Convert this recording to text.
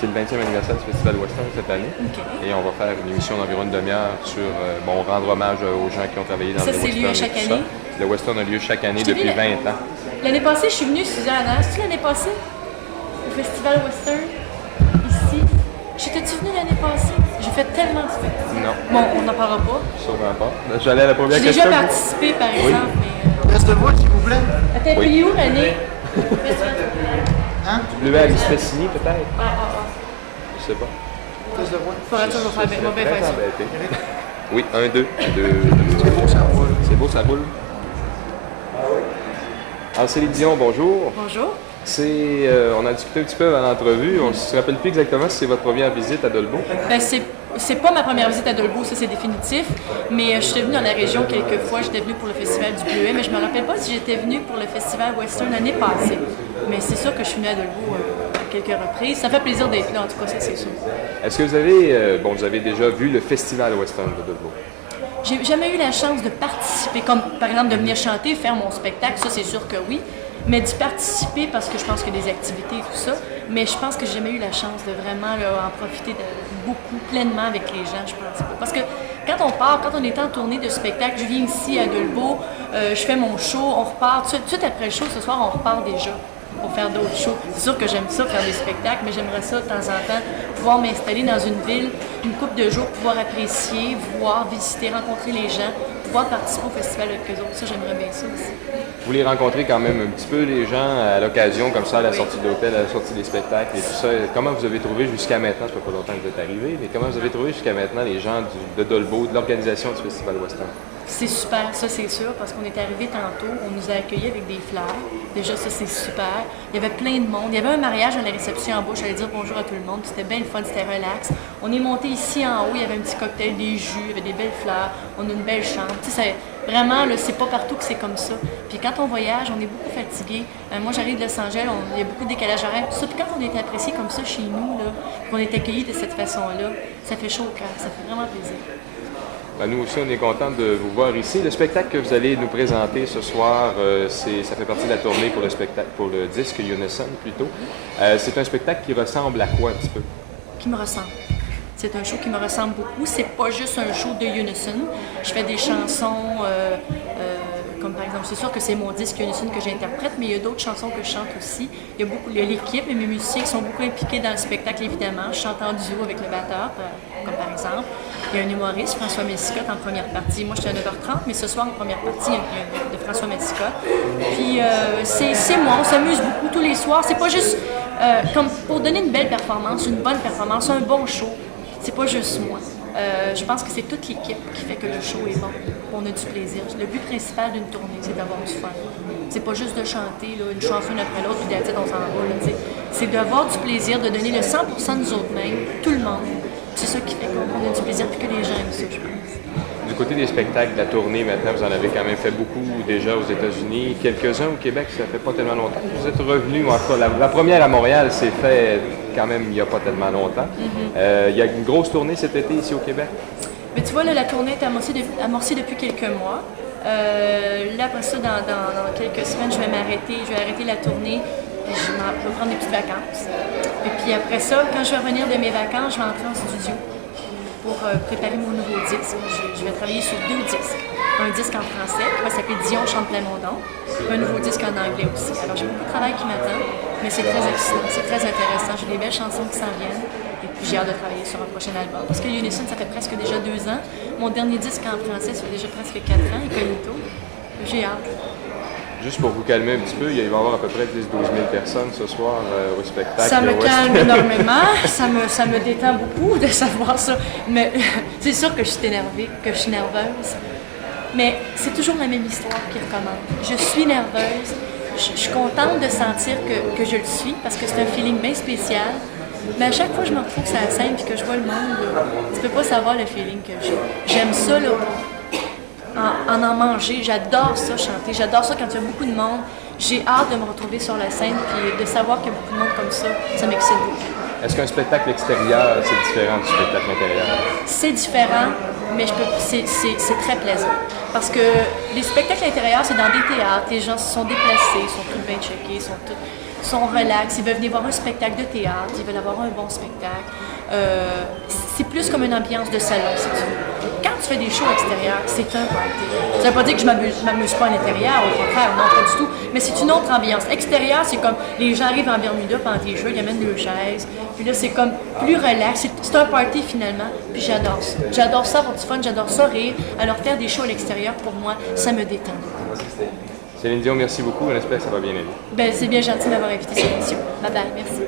c'est le 20e anniversaire du Festival Western cette année. OK. Et on va faire une émission d'environ une demi-heure sur, rendre hommage aux gens qui ont travaillé dans Ça, le c'est Western. lieu à chaque et tout année? ça. Le Western a lieu chaque année Je t'ai depuis vu 20 ans. L'année passée, je suis venue, Suzanne. C'est-tu l'année passée? Au Festival Western, ici. J'étais-tu venue l'année passée? J'ai fait tellement de spectacles. Non, Bon, on n'en parlera pas. sûrement pas. J'allais à la première J'ai question. déjà participé, par exemple, mais... Reste de voix, s'il vous plaît. Attends, Oui. puis où, René? Hein? Du bleuet à Lucifacini, peut-être? Ah. Je sais pas. Reste de voix. Faudra que je vais faire, on va bien faire ça. Oui, 1, 2, 2. C'est beau, ça roule. C'est beau, ça roule. Alors, Céline Dion, bonjour. Bonjour. On a discuté un petit peu avant l'entrevue. On ne se rappelle plus exactement si c'est votre première visite à Dolbeau. Ben, c'est pas ma première visite à Dolbeau, ça c'est définitif. Mais je suis venue dans la région quelques fois. J'étais venue pour le Festival du Bleuet, mais je me rappelle pas si j'étais venue pour le Festival Western l'année passée. Mais c'est sûr que je suis venue à Dolbeau à quelques reprises. Ça fait plaisir d'être là, en tout cas, ça c'est sûr. Est-ce que vous avez, vous avez déjà vu le Festival Western de Dolbeau? J'ai jamais eu la chance de participer, comme par exemple de venir chanter, faire mon spectacle, ça c'est sûr que oui. Mais d'y participer parce que je pense qu'il y a des activités et tout ça. Mais je pense que j'ai jamais eu la chance de vraiment là, en profiter beaucoup, pleinement avec les gens, je pense pas. Parce que quand on est en tournée de spectacle, je viens ici à Dolbeau, je fais mon show, on repart. Tout de suite après le show, ce soir, on repart déjà pour faire d'autres shows. C'est sûr que j'aime ça, faire des spectacles, mais j'aimerais ça de temps en temps, pouvoir m'installer dans une ville, une couple de jours, pouvoir apprécier, voir, visiter, rencontrer les gens, pouvoir participer au festival avec eux autres. Ça, j'aimerais bien ça aussi. Vous les rencontrez quand même un petit peu, les gens, à l'occasion, comme ça, à la sortie de l'hôtel, à la sortie des spectacles et tout ça. Comment vous avez trouvé jusqu'à maintenant, ça fait pas longtemps que vous êtes arrivé, mais comment vous avez trouvé jusqu'à maintenant les gens de Dolbeau, de l'organisation du Festival Western? C'est super, ça c'est sûr, parce qu'on est arrivé tantôt, on nous a accueillis avec des fleurs. Déjà, ça c'est super. Il y avait plein de monde. Il y avait un mariage à la réception en bas, j'allais dire bonjour à tout le monde. C'était bien le fun, c'était relax. On est monté ici en haut, il y avait un petit cocktail, des jus, il y avait des belles fleurs. On a une belle chambre. Tu sais, vraiment, là, c'est pas partout que c'est comme ça. Puis quand on voyage, on est beaucoup fatigué. Moi, j'arrive de Los Angeles, il y a beaucoup de décalage horaire. Tout ça, puis quand on est apprécié comme ça chez nous, là, qu'on est accueillis de cette façon-là, ça fait chaud au cœur, ça fait vraiment plaisir. Ben, nous aussi, on est contents de vous voir ici. Le spectacle que vous allez nous présenter ce soir, ça fait partie de la tournée pour le spectacle, pour le disque Unison plutôt. C'est un spectacle qui ressemble à quoi un petit peu? Qui me ressemble. C'est un show qui me ressemble beaucoup. C'est pas juste un show de Unison. Je fais des chansons, comme par exemple, c'est sûr que c'est mon disque Unison que j'interprète, mais il y a d'autres chansons que je chante aussi. Il y a l'équipe et mes musiciens qui sont beaucoup impliqués dans le spectacle, évidemment. Je chante en duo avec le batteur, comme par exemple. Il y a un humoriste, François Messicotte, en première partie. Moi, j'étais à 9h30, mais ce soir, en première partie, il y a de François Messicotte. Puis, c'est moi, on s'amuse beaucoup tous les soirs. C'est pas juste comme pour donner une belle performance, une bonne performance, un bon show. C'est pas juste moi. Je pense que c'est toute l'équipe qui fait que le show est bon. On a du plaisir. Le but principal d'une tournée, c'est d'avoir du fun. C'est pas juste de chanter là, une chanson une après l'autre, puis d'être on s'en va. C'est d'avoir du plaisir, de donner le 100% de nous autres mêmes, tout le monde. C'est ça qui fait qu'on a du plaisir et que les gens aiment ça, je pense. Du côté des spectacles, de la tournée, maintenant, vous en avez quand même fait beaucoup déjà aux États-Unis, quelques-uns au Québec, ça fait pas tellement longtemps. Vous êtes revenu, en tout cas, la première à Montréal s'est faite quand même il n'y a pas tellement longtemps. Il y a une grosse tournée cet été ici au Québec? Mais tu vois, là, la tournée est amorcée depuis quelques mois. Là, après ça, dans quelques semaines, je vais arrêter la tournée. Puis je vais prendre des petites vacances. Et puis après ça, quand je vais revenir de mes vacances, je vais entrer en studio pour préparer mon nouveau disque. Je vais travailler sur 2 disques. Un disque en français qui va s'appeler Dion chante Plamondon, un nouveau disque en anglais aussi. Alors j'ai beaucoup de travail qui m'attend, mais c'est très excitant, c'est très intéressant. J'ai des belles chansons qui s'en viennent et puis j'ai hâte de travailler sur un prochain album. Parce que Unison, ça fait presque déjà 2 ans. Mon dernier disque en français, ça fait déjà presque 4 ans, Incognito. J'ai hâte. Juste pour vous calmer un petit peu, il va y avoir à peu près 10-12 000 personnes ce soir au spectacle. Ça me calme énormément, ça me détend beaucoup de savoir ça. Mais c'est sûr que je suis énervée, que je suis nerveuse. Mais c'est toujours la même histoire qui recommence. Je suis nerveuse, je suis contente de sentir que je le suis parce que c'est un feeling bien spécial. Mais à chaque fois que je me retrouve sur la scène et que je vois le monde, là, tu peux pas savoir le feeling que j'ai. J'aime ça, là, en manger. J'adore ça, chanter. J'adore ça quand il y a beaucoup de monde. J'ai hâte de me retrouver sur la scène et de savoir qu'il y a beaucoup de monde comme ça m'excite beaucoup. Est-ce qu'un spectacle extérieur, c'est différent du spectacle intérieur? C'est différent, mais c'est très plaisant. Parce que les spectacles intérieurs, c'est dans des théâtres, les gens se sont déplacés, sont tous bien checkés, sont tous... sont relax, ils veulent venir voir un spectacle de théâtre, ils veulent avoir un bon spectacle. C'est plus comme une ambiance de salon, si tu veux. Quand tu fais des shows extérieurs, c'est un party. Ça veut pas dire que je m'amuse pas à l'intérieur, au contraire, non, pas du tout. Mais c'est une autre ambiance. Extérieur, c'est comme les gens arrivent en Bermuda pendant tes jeux, ils amènent leurs chaises. Puis là, c'est comme plus relax. C'est un party finalement. Puis j'adore ça. J'adore ça avoir du fun, j'adore ça rire. Alors faire des shows à l'extérieur, pour moi, ça me détend. Céline Dion, merci beaucoup. On espère que ça va bien aller. Ben, c'est bien gentil de m'avoir invité sur l'émission. Bye bye, merci.